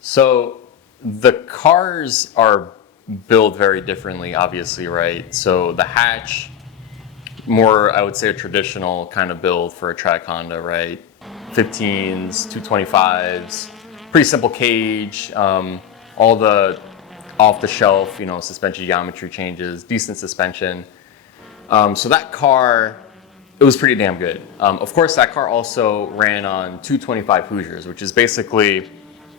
So the cars are built very differently, obviously, right? So the hatch, more, I would say, a traditional kind of build for a track Honda, right? 15s, 225s, pretty simple cage, all the off-the-shelf, suspension geometry changes, decent suspension. So that car, it was pretty damn good. Of course, that car also ran on 225 Hoosiers, which is basically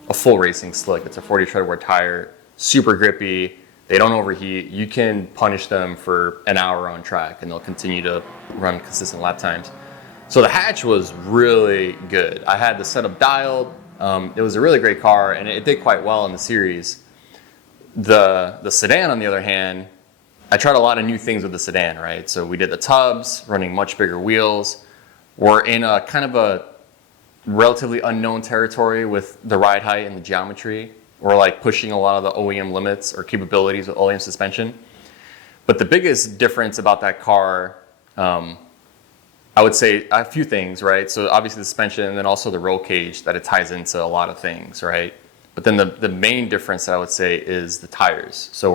a full racing slick. It's a 40 tread wear tire, super grippy. They don't overheat. You can punish them for an hour on track and they'll continue to run consistent lap times. So the hatch was really good. I had the setup dialed. It was a really great car and it did quite well in the series. The sedan, on the other hand, I tried a lot of new things with the sedan, right? So we did the tubs, running much bigger wheels. We're in a kind of a relatively unknown territory with the ride height and the geometry. We're like pushing a lot of the OEM limits or capabilities with OEM suspension. But the biggest difference about that car, I would say a few things, right? So obviously the suspension and then also the roll cage that it ties into a lot of things, right? But then the main difference that I would say is the tires. So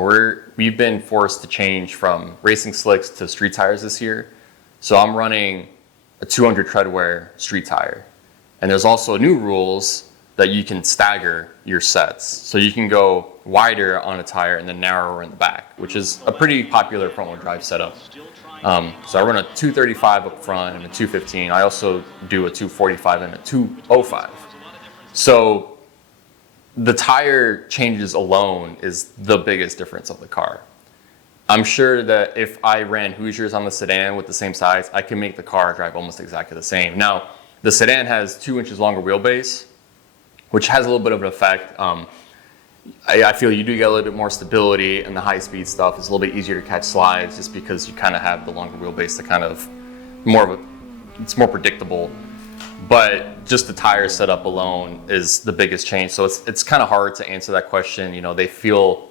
we've been forced to change from racing slicks to street tires this year. So I'm running a 200 tread wear street tire. And there's also new rules that you can stagger your sets. So you can go wider on a tire and then narrower in the back, which is a pretty popular front wheel drive setup. So I run a 235 up front and a 215. I also do a 245 and a 205. So the tire changes alone is the biggest difference of the car. I'm sure that if I ran Hoosiers on the sedan with the same size, I can make the car drive almost exactly the same. Now, the sedan has 2 inches longer wheelbase, which has a little bit of an effect. I feel you do get a little bit more stability, and the high-speed stuff is a little bit easier to catch slides just because you kind of have the longer wheelbase to kind of it's more predictable. But just the tire setup alone is the biggest change. So it's kind of hard to answer that question. They feel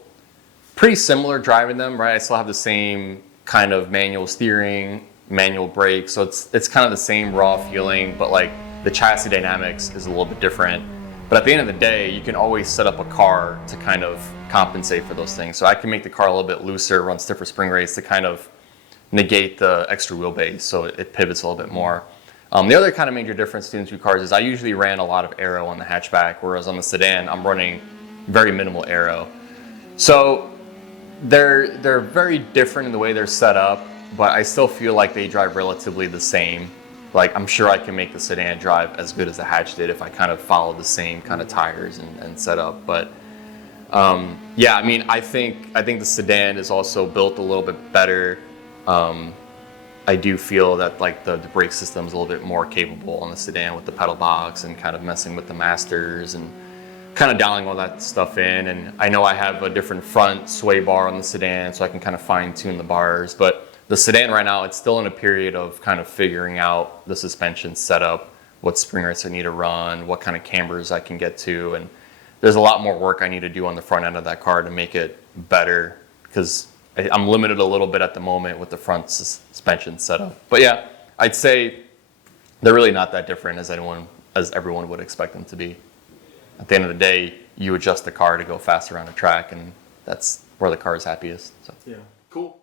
pretty similar driving them, right? I still have the same kind of manual steering, manual brakes. So it's kind of the same raw feeling, but like the chassis dynamics is a little bit different. But at the end of the day, you can always set up a car to kind of compensate for those things. So I can make the car a little bit looser, run stiffer spring rates to kind of negate the extra wheelbase so it pivots a little bit more. The other kind of major difference between the two cars is I usually ran a lot of aero on the hatchback, whereas on the sedan, I'm running very minimal aero. So they're very different in the way they're set up, but I still feel like they drive relatively the same. Like I'm sure I can make the sedan drive as good as the hatch did if I kind of followed the same kind of tires and setup. But yeah, I mean, I think the sedan is also built a little bit better. I do feel that like the brake system is a little bit more capable on the sedan with the pedal box and kind of messing with the masters and kind of dialing all that stuff in. And I know I have a different front sway bar on the sedan, so I can kind of fine tune the bars. But the sedan right now, it's still in a period of kind of figuring out the suspension setup, what spring rates I need to run, what kind of cambers I can get to. And there's a lot more work I need to do on the front end of that car to make it better because I'm limited a little bit at the moment with the front suspension setup. But yeah, I'd say they're really not that different as everyone would expect them to be. At the end of the day, you adjust the car to go faster on a track, and that's where the car is happiest. So. Yeah, cool.